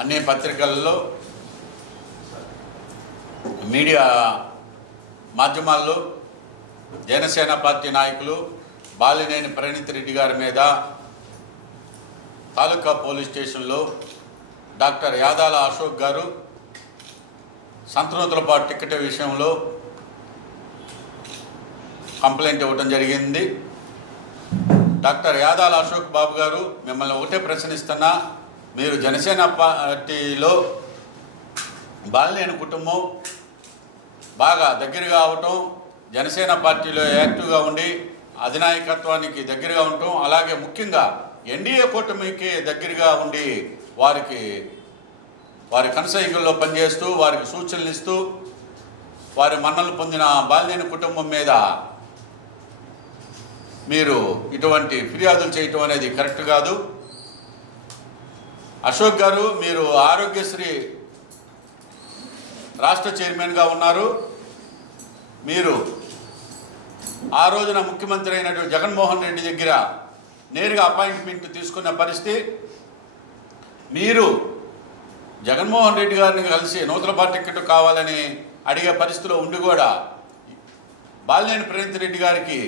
అన్ని పత్రికల్లో మీడియా మాధ్యమాల్లో జనసేన పార్టీ నాయకులు బాలినేని ప్రణీత్ రెడ్డి గారి మీద తాలూకా పోలీస్ స్టేషన్లో డాక్టర్ యాదాల అశోక్ గారు సంతనూతలపాటు టికెట్ విషయంలో కంప్లైంట్ ఇవ్వడం జరిగింది. డాక్టర్ యాదాల అశోక్ బాబు గారు, మిమ్మల్ని ఒకటే ప్రశ్నిస్తున్నా, మీరు జనసేన పార్టీలో బాలినేని కుటుంబం బాగా దగ్గరగా అవటం, జనసేన పార్టీలో యాక్టివ్గా ఉండి అధినాయకత్వానికి దగ్గరగా ఉండటం, అలాగే ముఖ్యంగా ఎన్డీఏ కూటమికి దగ్గరగా ఉండి వారి కనసైకల్లో పనిచేస్తూ వారికి సూచనలు ఇస్తూ వారి మన్నలు పొందిన బాలినేని కుటుంబం మీద మీరు ఇటువంటి ఫిర్యాదులు చేయటం అనేది కరెక్ట్ కాదు. అశోక్ గారు, మీరు ఆరోగ్యశ్రీ రాష్ట్ర చైర్మన్గా ఉన్నారు. మీరు ఆ రోజున ముఖ్యమంత్రి అయినటువంటి జగన్మోహన్ రెడ్డి దగ్గర నేరుగా అపాయింట్మెంట్ తీసుకున్న పరిస్థితి. మీరు జగన్మోహన్ రెడ్డి గారిని కలిసి నూతలపాటు టికెట్ కావాలని అడిగే పరిస్థితిలో ఉండి కూడా బాలినేని ప్రణీత్ రెడ్డి గారికి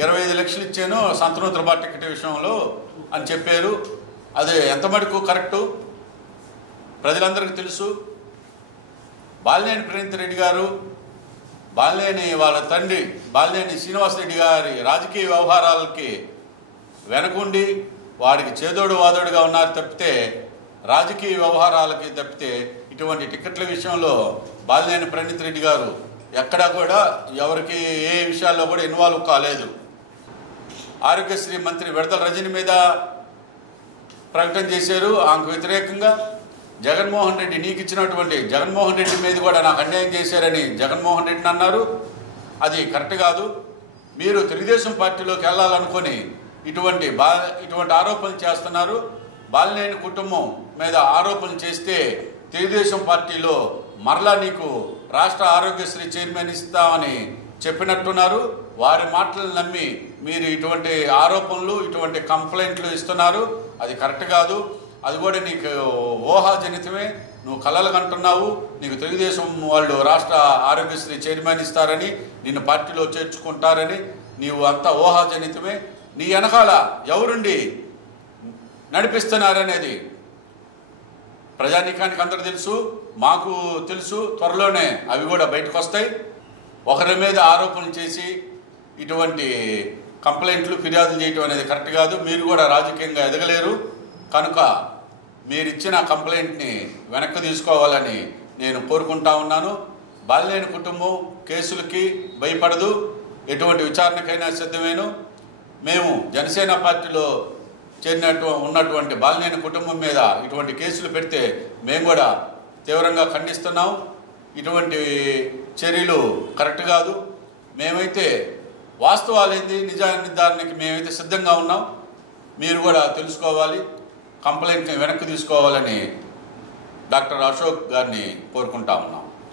25 లక్షలు ఇచ్చాను సంతనూతలపాటు టికెట్ విషయంలో అని చెప్పారు. అది ఎంత మటుకు కరెక్టు ప్రజలందరికీ తెలుసు. బాలినేని ప్రణీత్ రెడ్డి గారు, బాలినేని వాళ్ళ తండ్రి బాలినేని శ్రీనివాసరెడ్డి గారి రాజకీయ వ్యవహారాలకి వెనకుండి వాడికి చేదోడు వాదోడుగా ఉన్నారు తప్పితే, రాజకీయ వ్యవహారాలకి తప్పితే ఇటువంటి టికెట్ల విషయంలో బాలినేని ప్రణీత్ రెడ్డి గారు ఎక్కడా కూడా ఎవరికి ఏ విషయాల్లో కూడా ఇన్వాల్వ్ కాలేదు. ఆరోగ్యశ్రీ మంత్రి విడతల రజని మీద ప్రకటన చేశారు. ఆమెకు వ్యతిరేకంగా జగన్మోహన్ రెడ్డి నీకు ఇచ్చినటువంటి జగన్మోహన్ రెడ్డి మీద కూడా నాకు అన్యాయం చేశారని జగన్మోహన్ రెడ్డిని అన్నారు. అది కరెక్ట్ కాదు. మీరు తెలుగుదేశం పార్టీలోకి వెళ్ళాలనుకొని ఇటువంటి ఆరోపణలు చేస్తున్నారు. బాలినేని కుటుంబం మీద ఆరోపణలు చేస్తే తెలుగుదేశం పార్టీలో మరలా నీకు రాష్ట్ర ఆరోగ్యశ్రీ చైర్మన్ ఇస్తామని చెప్పినట్టున్నారు. వారి మాటలను నమ్మి మీరు ఇటువంటి ఆరోపణలు, ఇటువంటి కంప్లైంట్లు ఇస్తున్నారు. అది కరెక్ట్ కాదు. అది కూడా నీకు ఊహాజనితమే. నువ్వు కలలు కంటున్నావు. నీకు తెలుగుదేశం వాళ్ళు రాష్ట్ర ఆరోగ్యశ్రీ చైర్మన్ ఇస్తారని, నిన్ను పార్టీలో చేర్చుకుంటారని నీవు అంతా ఊహాజనితమే. నీ వెనకాల ఎవరుండి నడిపిస్తున్నారనేది ప్రజానీకానికి అందరూ తెలుసు, మాకు తెలుసు. త్వరలోనే అవి కూడా బయటకు వస్తాయి. ఒకరి మీద ఆరోపణలు చేసి ఇటువంటి కంప్లైంట్లు, ఫిర్యాదులు చేయటం అనేది కరెక్ట్ కాదు. మీరు కూడా రాజకీయంగా ఎదగలేరు. కనుక మీరు ఇచ్చిన కంప్లైంట్ని వెనక్కి తీసుకోవాలని నేను కోరుకుంటా ఉన్నాను. బాలినేని కుటుంబం కేసులకి భయపడదు, ఎటువంటి విచారణకైనా సిద్ధమేను. మేము జనసేన పార్టీలో ఉన్నటువంటి బాలినేని కుటుంబం మీద ఇటువంటి కేసులు పెడితే మేము కూడా తీవ్రంగా ఖండిస్తున్నాం. ఇటువంటి చర్యలు కరెక్ట్ కాదు. మేమైతే వాస్తవాలేంది నిజ నిర్ధారణకి మేమైతే సిద్ధంగా ఉన్నాం. మీరు కూడా తెలుసుకోవాలి, కంప్లైంట్ని వెనక్కి తీసుకోవాలని డాక్టర్ అశోక్ గారిని కోరుకుంటా ఉన్నాం.